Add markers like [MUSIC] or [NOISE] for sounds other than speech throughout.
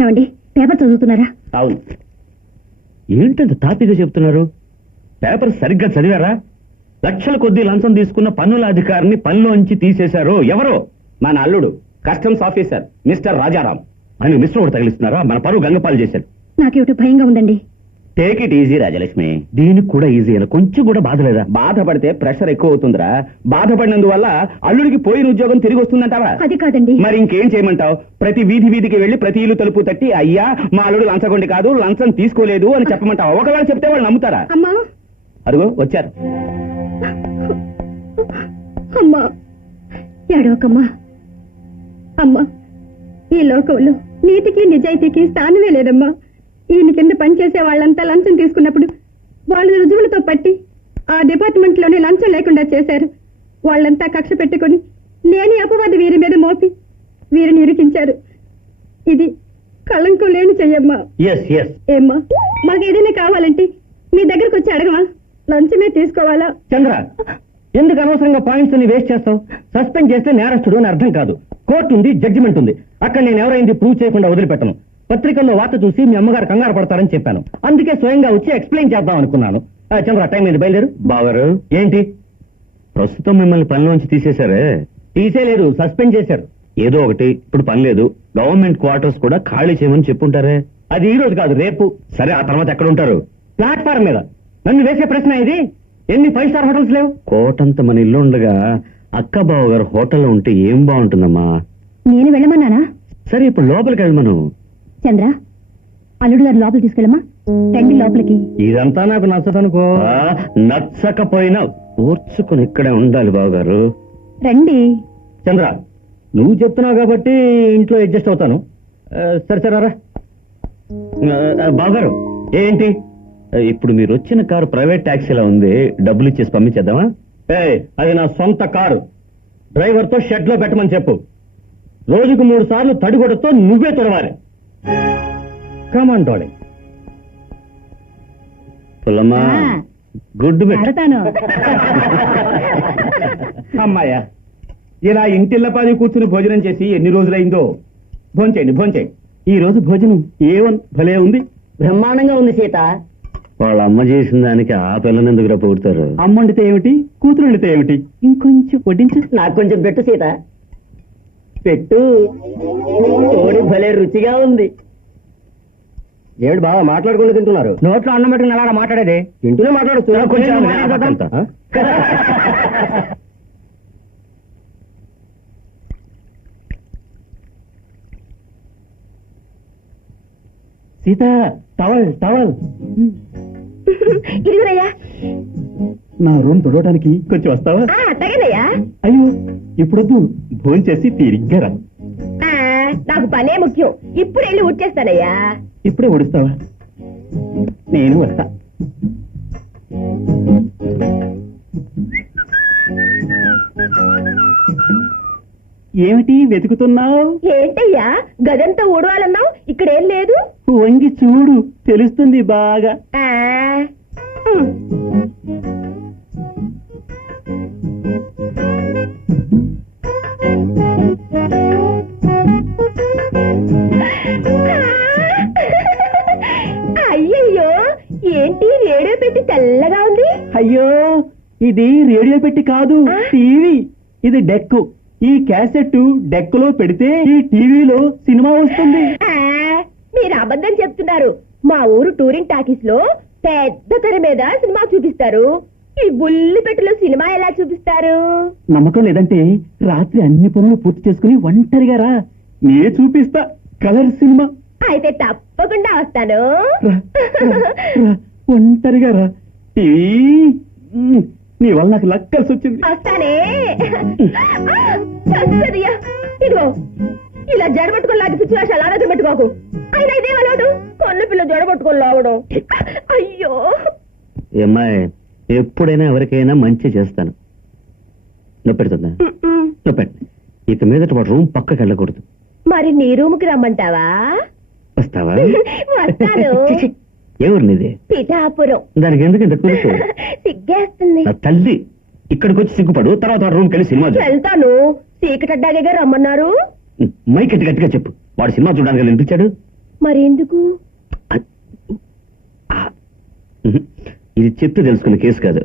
ఏమండి? పేపర్ చదువుతున్నారా? అవును. ఏంటంత తాపిగా చెప్తున్నారు? పేపర్ సరిగ్గా చదివారా? లక్షల కొద్ది లంచం తీసుకున్న పన్నుల అధికారిని పనిలోంచి తీసేశారు ఎవరు? మన అల్లుడు కస్టమ్స్ ఆఫీసర్ మిస్టర్ రాజారాం. అని మిస్టర్ కూడా తగిలిస్తున్నారా? మన పరువు గంగపాలు చేశారు నాకేమిటో భయంగా ఉందండి. టేక్ ఇట్ ఈజీ రాజలక్ష్మి దీనికి కూడా ఈజీ అయినా కొంచెం కూడా బాధ లేదా? బాధపడితే ప్రెషర్ ఎక్కువ అవుతుందిరా. బాధపడినందువల్ల అల్లుడికి పోయిన ఉద్యోగం తిరిగి వస్తుందంటావా? అది కాదండి. మరి ఇంకేం చేయమంటావు? ప్రతి వీధి వీధికి వెళ్ళి ప్రతి ఇల్లు తలుపు తట్టి అయ్యా మా అల్లుడు లంచగొండి కాదు లంచం తీసుకోలేదు అని చెప్పమంటావు? ఒకవేళ చెప్తే వాళ్ళు నమ్ముతారా? అమ్మా. అదిగో వచ్చారు. అమ్మా. ఏడవకమ్మా. అమ్మా ఈ లోకంలో నీతికి నిజాయితీకి స్థానమే లేదమ్మా. ఈయన కింద పనిచేసే వాళ్ళంతా లంచం తీసుకున్నప్పుడు వాళ్ళు రుజువులతో పట్టి ఆ డిపార్ట్మెంట్లోనే లంచం లేకుండా చేశారు. వాళ్ళంతా కక్ష పెట్టుకొని లేని అపవాది వీరి మీద మోపి వీరిని ఇరికించారు. ఇది కళంకం లేని చెయ్యమ్మా. ఏమ్మా మాకు ఏదైనా కావాలంటే మీ దగ్గరకు వచ్చి అడగమా లంచమే తీసుకోవాలా? చంద్ర ఎందుకు అనవసరంగా పాయింట్స్ని వేస్ట్ చేస్తావు? సస్పెండ్ చేస్తే నేరస్తుడు అని అర్థం కాదు. కోర్టు ఉంది జడ్జిమెంట్ ఉంది. అక్కడ నేను ఎవరైంది ప్రూవ్ చేయకుండా వదిలిపెట్టను. పత్రికల్లో వార్త చూసి మీ అమ్మగారు కంగారు పడతారని చెప్పాను. అందుకే స్వయంగా వచ్చి ఎక్స్ప్లెయిన్ చేద్దాం అనుకున్నాను. చంద్ర టైం మీద బయలుదేరు. బావరు ఏంటి? ప్రస్తుతం మిమ్మల్ని పనిలోంచి తీసేశారే? తీసేలేదు సస్పెండ్ చేశారు. ఏదో ఒకటి ఇప్పుడు పని లేదు. గవర్నమెంట్ క్వార్టర్స్ కూడా ఖాళీ చేయమని చెప్పుంటారే? అది ఈ రోజు కాదు రేపు. సరే ఆ తర్వాత ఎక్కడ ఉంటారు ప్లాట్ఫారం మీద. నన్ను వేసే ప్రశ్న ఇది? ఎన్ని ఫైవ్ స్టార్ హోటల్స్ లేవు? కోటంత మన ఇల్లు ఉండగా అక్క బావ గారు హోటల్లో ఉంటే ఏం బాగుంటుందమ్మా? నేను వెళ్ళమన్నానా? సరే ఇప్పుడు లోపలికి వెళ్ళమను. చంద్ర అల్లుడు గారు లోపలికి తీసుకెళ్ళమా రండి లోపలికి. ఇదంతా నాకు నచ్చదనుకో. నచ్చకపోయినా ఓర్చుకుని ఇక్కడే ఉండాలి బావగారు. రండి. చంద్ర నువ్వు చెప్తున్నావు కాబట్టి ఇంట్లో అడ్జస్ట్ అవుతాను. సరే సరే రా. బావగారు ఏంటి? ఇప్పుడు మీరు వచ్చిన కారు ప్రైవేట్ ట్యాక్సీలా ఉంది. డబ్బులు ఇచ్చేసి పంపించేద్దామా? ఏ అది నా సొంత కారు. డ్రైవర్తో షెడ్లో పెట్టమని చెప్పు. రోజుకు మూడు సార్లు తడిగొడతో నువ్వే తొడవాలి. కమాన్ డాలింగ్ పుల్లమ్మా పెట్టు. పెడతాను [LAUGHS] అమ్మాయ్యా ఇలా ఇంటిల్ల పది కూర్చుని భోజనం చేసి ఎన్ని రోజులైందో? భోంచేయండి భోంచేయండి ఈ రోజు భోజనం ఏవన్ భలే ఉంది. బ్రహ్మాండంగా ఉంది సీత. వాళ్ళ అమ్మ చేసిన దానికి ఆ పిల్లని ఎందుకు పొగుడతారు? అమ్మ వండితే ఏమిటి? కూతురు వండితే ఏమిటి? ఇంకొంచెం వడ్డించు. నాకు కొంచెం పెట్టు సీత. పెట్టు. కోడి భలే రుచిగా ఉంది. ఏమిటి బావ మాట్లాడుకుంటూ తింటున్నారు? నోట్లో అన్నం పెట్టుకుని ఎలా మాట్లాడేది? ఇంటిలో మాట్లాడచ్చు కొంచెం మాట్లాడతా. ఆ? Sita towel towel. ఇదిగురయ్యా నా రూమ్ తుడవడానికి కొంచెం వస్తావా? తగదయ్యా అయ్యో ఇప్పుడొద్దు. భోంచేసి తీరిగ్గా రా. నాకు పనే ముఖ్యం. ఇప్పుడు వెళ్ళి ఉచ్చేస్తానయ్యా ఇప్పుడే ఒడుస్తావా నేను వస్తా. ఏమిటి వెతుకుతున్నావు? ఏంటయ్యా? గదంతా ఊడవాలన్నావు? ఇక్కడేం లేదు? వంగి చూడు. తెలుస్తుంది బాగా. ఆ, ఉమ్. ఇది రేడియో పెట్టి కాదు? టీవీ. ఇది డెక్ ఈ క్యాసెట్ డెక్లో పెడితే ఈ టీవీలో సినిమా వస్తుంది. మీరు అబద్ధం చెప్తున్నారు. మా ఊరు టూరింగ్ టాకీస్లో పెద్ద తెర మీద సినిమా చూపిస్తారు. ఈ బుల్లి పెట్టెలో సినిమా ఎలా చూపిస్తారు? నమ్మకం లేదంటే రాత్రి అన్ని పనులు పూర్తి చేసుకుని ఒంటరిగా రా. నే చూపిస్తా కలర్ సినిమా. అయితే తప్పకుండా వస్తాను. ఒంటరిగా రా. టీవీ. నీ వల్ల నాకు వచ్చింది. వస్తానే. ఆ, చస్తదియా. ఇదిగో ఇలా జడబట్టుకొని లాంటి పిచ్చి వేషాలు ఆలోచన పెట్టుకోకు. అయినా ఇదేమన్నాడు కొన్న పిల్ల జడబట్టుకొని లావడం. అయ్యో. అమ్మాయి ఎప్పుడైనా ఎవరికైనా మంచి చేస్తాను. నొప్పెడుతుందా. నొప్పెట్టు ఇక మీదట వాడు రూమ్ పక్కకి వెళ్ళకూడదు. మరి నీ రూమ్కి రమ్మంటావా? వస్తావా? [LAUGHS] వస్తాను. ఛీ, ఛీ. ఎవరు నీది పిఠాపురం. దానికి ఎందుకు ఇంత కూర్చో [LAUGHS] సిగ్గేస్తుంది. నా తల్లి ఇక్కడికి వచ్చి సిగ్గుపడు తర్వాత రూమ్ కెళ్ళి సినిమా వెళ్తాను. చీకటడ్డాగే రమ్మన్నారు. మైక్ గట్టి గట్టిగా చెప్పు. వాడు సినిమా చూడడానికి వినిపించాడు ఉహు. ఇది చెప్తే తెలుసుకున్న కేసు కాదు.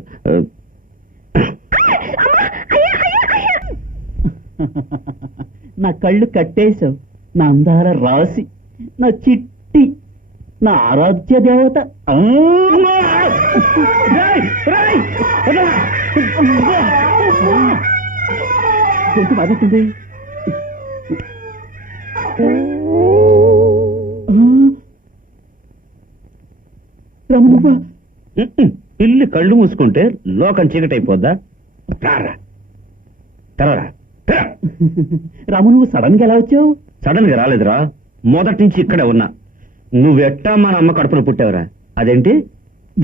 నా కళ్ళు కట్టేశావు. నా అందాల రాసి నా చిట్టి నా ఆరాధ్య దేవత. గొంతు. పిల్లి కళ్ళు మూసుకుంటే లోకం చీకటైపోద్దా? రారా. తెరవరా. తెర. రాము నువ్వు సడన్గా ఎలా వచ్చావు? సడన్గా రాలేదురా. మొదటి నుంచి ఇక్కడే ఉన్నా. నువ్వెట్టా మన అమ్మ కడుపున పుట్టావురా? అదేంటి?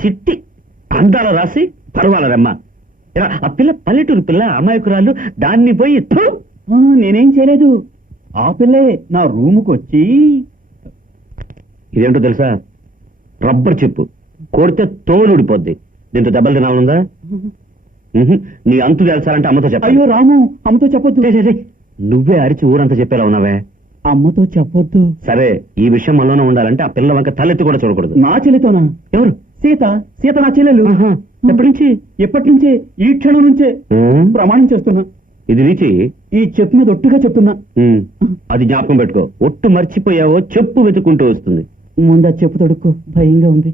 చిట్టి. అందాల రాసి పర్వాల రమ్మ. ఇలా ఆ పిల్ల పల్లెటూరు పిల్ల అమాయకురాలు దాన్ని పోయి నేనేం చేయలేదు. ఆ పిల్లే నా రూముకి వచ్చి ఇదేంటో తెలుసా? రబ్బర్ చెప్పు. కొడితే తోలు ఊడిపోద్ది. దీంతో దెబ్బలు తినాలనుందా. నీ అంతు తెలుసాలంటే అమ్మతో చెప్ప. అయ్యో రాము అమ్మతో చెప్పొద్దు. నువ్వే అరిచి ఊరంతా చెప్పేలా ఉన్నావే? అమ్మతో చెప్పొద్దు. సరే ఈ విషయం మనలోనే ఉండాలంటే ఆ పిల్ల వంక తలెత్తి కూడా చూడకూడదు. నా చెల్లితోనా? ఎవరు? సీత సీత నా చెల్లెలు. ఎప్పటి నుంచి ఎప్పటి నుంచే ఈ క్షణం నుంచే. ప్రమాణం చేస్తున్నా ఇది రీచి? ఈ చెప్పు మీద ఒట్టుగా చెప్తున్నా. అది జ్ఞాపకం పెట్టుకో. ఒట్టు మర్చిపోయావో చెప్పు వెతుకుంటూ వస్తుంది. ముందా చెప్పు తొడుక్కో. భయంగా ఉంది.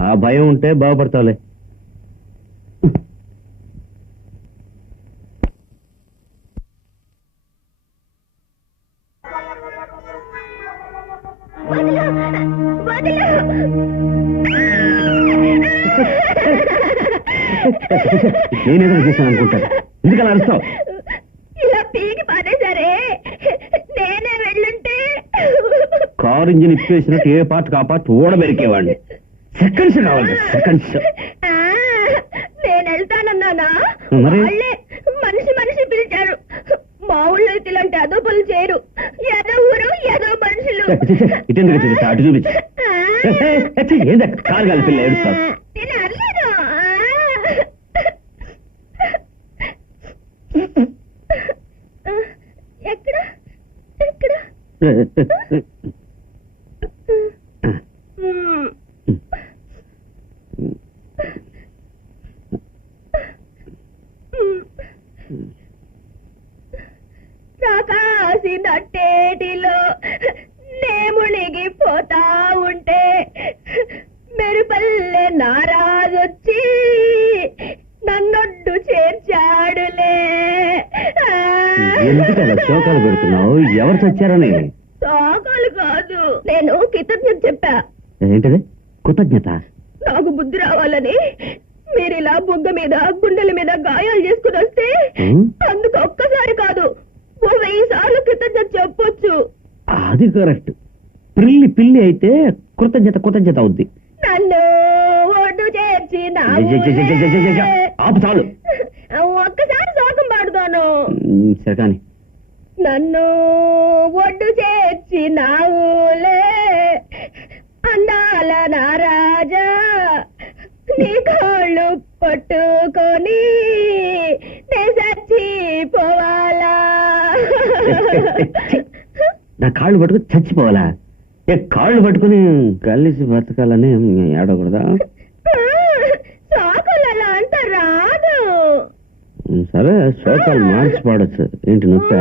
ఆ భయం ఉంటే బాగుపడతావులే. నేనేదో చేశాను అనుకుంటాను ఎందుకలా అరుస్తావు? ఇలా పీకి పారేశారే. నేనే వెళ్ళుంటే. కారు ఇంజిన్ ఇప్పేసినట్టు ఏ పార్ట్ కా పార్ట్ ఓడబెరికేవాడిని సెకండ్స్ కావాలి సెకండ్స్. ఆ, నేను వెళ్తానన్నానా? మరి? వాళ్ళే మనిషి మనిషి పిలిచారు. మా ఊళ్ళో అయితే ఇలాంటి అదోపులు చేయరు. ఏదో ఊరు ఏదో మనుషులు. ఇటెందుకు చూపిస్తా అటు చూపించు. ఆ. ఏందా కాలు కాలి పిల్ల ఏడుస్తావు? ఎక్కడ? ఎక్కడ [LAUGHS] మ్మ్. మ్మ్. రాకాసినట్టేటిలో నే మునిగిపోతా ఉంటే మెరుపల్లె నారాజొచ్చి నన్నొడ్డు చేర్చాడులే ఆ. ఎందుకు అలా శోకాలు పెడుతున్నావు ఎవరు చచ్చారని కాదు. నేను కృతజ్ఞత చెప్పా. ఏంటిది? కృతజ్ఞత? నాకు బుద్ధి రావాలని మీరు ఇలా బుగ్గ మీద గుండెల మీద గాయాలు చేసుకుని వస్తే? అందుకు ఒక్కసారి కాదు ఓ వెయ్యి సార్లు కృతజ్ఞత చెప్పొచ్చు. అది కరెక్ట్. పిల్లి పిల్లి అయితే కృతజ్ఞత కృతజ్ఞత అవుద్ది. నన్ను ఒడ్డు చేర్చి ఆపు చాలు ఒక్కసారి శోకం పాడుతాను. సరే కానీ నన్ను ఒడ్డు చేర్చి నావులే అందాల నారాజా నీ కాళ్ళు పట్టుకొని నే చచ్చిపోవాలా. నా కాళ్ళు పట్టుకుని చచ్చిపోవాలా? ఏ కాళ్ళు పట్టుకుని కలిసి బతకాలని ఏడకూడదా సాకులలో అంత రాదు. ఉమ్, సరే శోకాలు మార్చి పాడచ్చు. ఏంటి నొప్పా?